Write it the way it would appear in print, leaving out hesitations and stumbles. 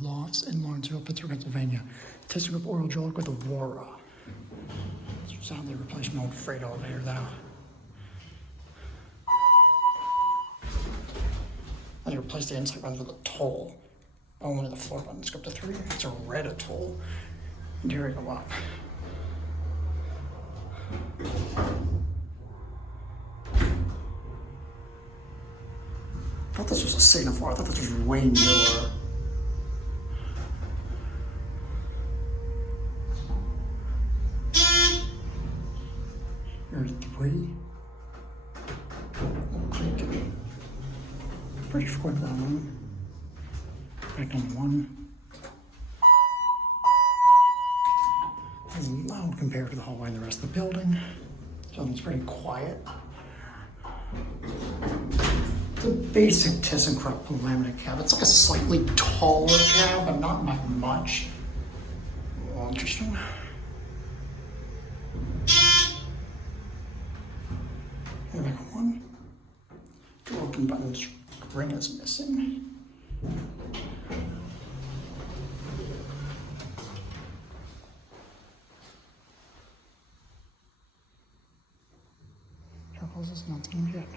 Lofts in Lawrenceville, Pittsburgh, Pennsylvania. Thyssenkrupp Oildraulic with Aurora. Sound they replaced an old freight elevator though. They replaced the inside ones with Atoll. Only the floor buttons go up to 3. It's a red Atoll. And here we go up. I thought this was a Signifier. I thought this was way newer. Here's 3. Little creak. Pretty quick one. Back on 1. It's loud compared to the hallway and the rest of the building. So it's pretty quiet. It's a basic Thyssenkrupp laminate cab. It's like a slightly taller cab, but not by much. Well, interesting. Here, back on 1. Door open buttons. Ring is missing. Charcoals is nothing yet.